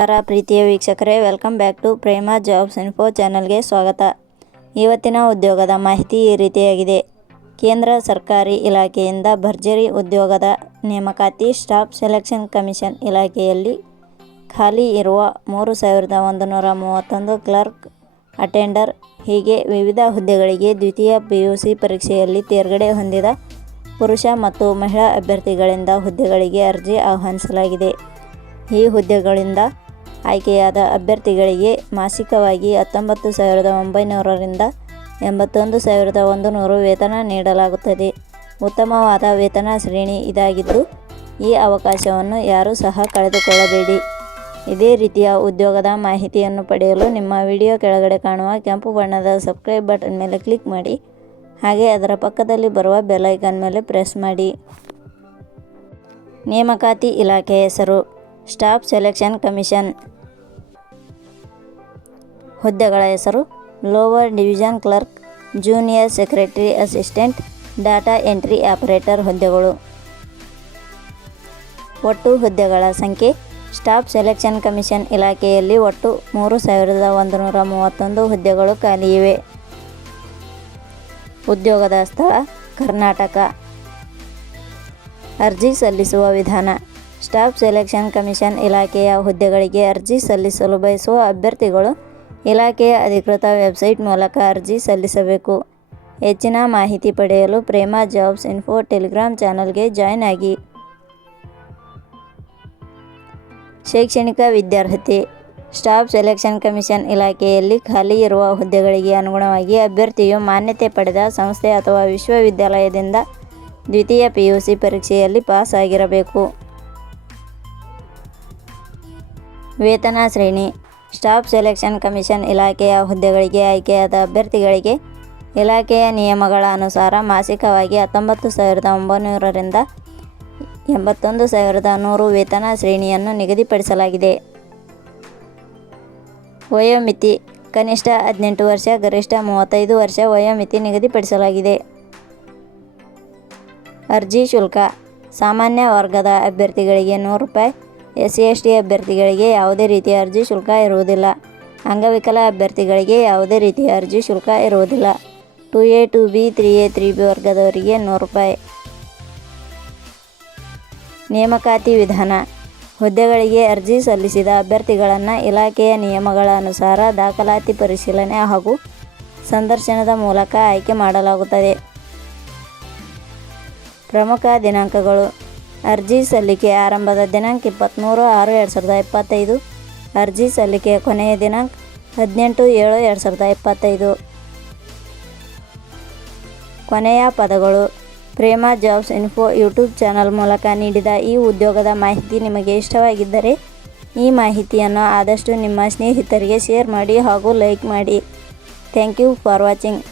ನಮಸ್ಕಾರ ಪ್ರೀತಿಯ ವೀಕ್ಷಕರೇ, welcome back to Prema jobs info ಚಾನಲ್ಗೆ ಸ್ವಾಗತ. ಇವತ್ತಿನ ಉದ್ಯೋಗದ ಮಾಹಿತಿ ಈ ರೀತಿಯಾಗಿದೆ. ಕೇಂದ್ರ ಸರ್ಕಾರಿ ಇಲಾಖೆಯಿಂದ ಭರ್ಜರಿ ಉದ್ಯೋಗದ ನೇಮಕಾತಿ. ಸ್ಟಾಫ್ ಸೆಲೆಕ್ಷನ್ ಕಮಿಷನ್ ಇಲಾಖೆಯಲ್ಲಿ ಖಾಲಿ ಇರುವ 3131 ಕ್ಲರ್ಕ್, ಅಟೆಂಡರ್ ಹೀಗೆ ವಿವಿಧ ಹುದ್ದೆಗಳಿಗೆ ದ್ವಿತೀಯ PUC ಪರೀಕ್ಷೆಯಲ್ಲಿ ತೇರ್ಗಡೆ ಹೊಂದಿದ ಪುರುಷ ಮತ್ತು ಮಹಿಳಾ ಅಭ್ಯರ್ಥಿಗಳಿಂದ ಹುದ್ದೆಗಳಿಗೆ ಅರ್ಜಿ ಆಹ್ವಾನಿಸಲಾಗಿದೆ. ಈ ಹುದ್ದೆಗಳಿಂದ ಆಯ್ಕೆಯಾದ ಅಭ್ಯರ್ಥಿಗಳಿಗೆ ಮಾಸಿಕವಾಗಿ 19,900 ರಿಂದ 81,100 ವೇತನ ನೀಡಲಾಗುತ್ತದೆ. ಉತ್ತಮವಾದ ವೇತನ ಶ್ರೇಣಿ ಇದಾಗಿದ್ದು, ಈ ಅವಕಾಶವನ್ನು ಯಾರೂ ಸಹ ಕಳೆದುಕೊಳ್ಳಬೇಡಿ. ಇದೇ ರೀತಿಯ ಉದ್ಯೋಗದ ಮಾಹಿತಿಯನ್ನು ಪಡೆಯಲು ನಿಮ್ಮ ವಿಡಿಯೋ ಕೆಳಗಡೆ ಕಾಣುವ ಕೆಂಪು ಬಣ್ಣದ ಸಬ್ಸ್ಕ್ರೈಬ್ ಬಟನ್ ಮೇಲೆ ಕ್ಲಿಕ್ ಮಾಡಿ, ಹಾಗೆ ಅದರ ಪಕ್ಕದಲ್ಲಿ ಬರುವ ಬೆಲ್ ಐಕಾನ್ ಮೇಲೆ ಪ್ರೆಸ್ ಮಾಡಿ. ನೇಮಕಾತಿ ಇಲಾಖೆ ಹೆಸರು ಸ್ಟಾಫ್ ಸೆಲೆಕ್ಷನ್ ಕಮಿಷನ್. ಹುದ್ದೆಗಳ ಹೆಸರು lower division clerk, junior secretary assistant, data entry operator ಹುದ್ದೆಗಳು. ಒಟ್ಟು ಹುದ್ದೆಗಳ ಸಂಖ್ಯೆ. ಸ್ಟಾಫ್ ಸೆಲೆಕ್ಷನ್ ಕಮಿಷನ್ ಇಲಾಖೆಯಲ್ಲಿ ಒಟ್ಟು 3,131 ಹುದ್ದೆಗಳು ಖಾಲಿಯಿವೆ. ಉದ್ಯೋಗದ ಸ್ಥಳ ಕರ್ನಾಟಕ. ಅರ್ಜಿ ಸಲ್ಲಿಸುವ ವಿಧಾನ. ಸ್ಟಾಫ್ ಸೆಲೆಕ್ಷನ್ ಕಮಿಷನ್ ಇಲಾಖೆಯ ಹುದ್ದೆಗಳಿಗೆ ಅರ್ಜಿ ಸಲ್ಲಿಸಲು ಬಯಸುವ ಅಭ್ಯರ್ಥಿಗಳು ಇಲಾಖೆಯ ಅಧಿಕೃತ ವೆಬ್ಸೈಟ್ ಮೂಲಕ ಅರ್ಜಿ ಸಲ್ಲಿಸಬೇಕು. ಹೆಚ್ಚಿನ ಮಾಹಿತಿ ಪಡೆಯಲು ಪ್ರೇಮಾ ಜಾಬ್ಸ್ ಇನ್ಫೋ ಟೆಲಿಗ್ರಾಮ್ ಚಾನಲ್ಗೆ ಜಾಯ್ನ್ ಆಗಿ. ಶೈಕ್ಷಣಿಕ ವಿದ್ಯಾರ್ಹತೆ. ಸ್ಟಾಫ್ ಸೆಲೆಕ್ಷನ್ ಕಮಿಷನ್ ಇಲಾಖೆಯಲ್ಲಿ ಖಾಲಿ ಇರುವ ಹುದ್ದೆಗಳಿಗೆ ಅನುಗುಣವಾಗಿ ಅಭ್ಯರ್ಥಿಯು ಮಾನ್ಯತೆ ಪಡೆದ ಸಂಸ್ಥೆ ಅಥವಾ ವಿಶ್ವವಿದ್ಯಾಲಯದಿಂದ ದ್ವಿತೀಯ PUC ಪರೀಕ್ಷೆಯಲ್ಲಿ ಪಾಸ್ ಆಗಿರಬೇಕು. ವೇತನ ಶ್ರೇಣಿ. ಸ್ಟಾಫ್ ಸೆಲೆಕ್ಷನ್ ಕಮಿಷನ್ ಇಲಾಖೆಯ ಹುದ್ದೆಗಳಿಗೆ ಆಯ್ಕೆಯಾದ ಅಭ್ಯರ್ಥಿಗಳಿಗೆ ಇಲಾಖೆಯ ನಿಯಮಗಳ ಅನುಸಾರ ಮಾಸಿಕವಾಗಿ 19,900 ರಿಂದ 81,100 ವೇತನ ಶ್ರೇಣಿಯನ್ನು ನಿಗದಿಪಡಿಸಲಾಗಿದೆ. ವಯೋಮಿತಿ. ಕನಿಷ್ಠ 18 ವರ್ಷ, ಗರಿಷ್ಠ 35 ವರ್ಷ ವಯೋಮಿತಿ ನಿಗದಿಪಡಿಸಲಾಗಿದೆ. ಅರ್ಜಿ ಶುಲ್ಕ. ಸಾಮಾನ್ಯ ವರ್ಗದ ಅಭ್ಯರ್ಥಿಗಳಿಗೆ 100 ರೂಪಾಯಿ, SC/ST ಅಭ್ಯರ್ಥಿಗಳಿಗೆ ಯಾವುದೇ ರೀತಿಯ ಅರ್ಜಿ ಶುಲ್ಕ ಇರುವುದಿಲ್ಲ. ಅಂಗವಿಕಲ ಅಭ್ಯರ್ಥಿಗಳಿಗೆ ಯಾವುದೇ ರೀತಿಯ ಅರ್ಜಿ ಶುಲ್ಕ ಇರುವುದಿಲ್ಲ. 2A, 2B, 3A, 3B ವರ್ಗದವರಿಗೆ 100 ರೂಪಾಯಿ. ನೇಮಕಾತಿ ವಿಧಾನ. ಹುದ್ದೆಗಳಿಗೆ ಅರ್ಜಿ ಸಲ್ಲಿಸಿದ ಅಭ್ಯರ್ಥಿಗಳನ್ನು ಇಲಾಖೆಯ ನಿಯಮಗಳ ಅನುಸಾರ ದಾಖಲಾತಿ ಪರಿಶೀಲನೆ ಹಾಗೂ ಸಂದರ್ಶನದ ಮೂಲಕ ಆಯ್ಕೆ ಮಾಡಲಾಗುತ್ತದೆ. ಪ್ರಮುಖ ದಿನಾಂಕಗಳು. ಅರ್ಜಿ ಸಲ್ಲಿಕೆ ಆರಂಭದ ದಿನಾಂಕ 23/6/2025. ಅರ್ಜಿ ಸಲ್ಲಿಕೆಯ ಕೊನೆಯ ದಿನಾಂಕ 18/7/2025. ಕೊನೆಯ ಪದಗಳು. Prema jobs info YouTube channel ಮೂಲಕ ನೀಡಿದ ಈ ಉದ್ಯೋಗದ ಮಾಹಿತಿ ನಿಮಗೆ ಇಷ್ಟವಾಗಿದ್ದರೆ ಈ ಮಾಹಿತಿಯನ್ನು ಆದಷ್ಟು ನಿಮ್ಮ ಸ್ನೇಹಿತರಿಗೆ ಶೇರ್ ಮಾಡಿ ಹಾಗೂ ಲೈಕ್ ಮಾಡಿ. Thank you for watching.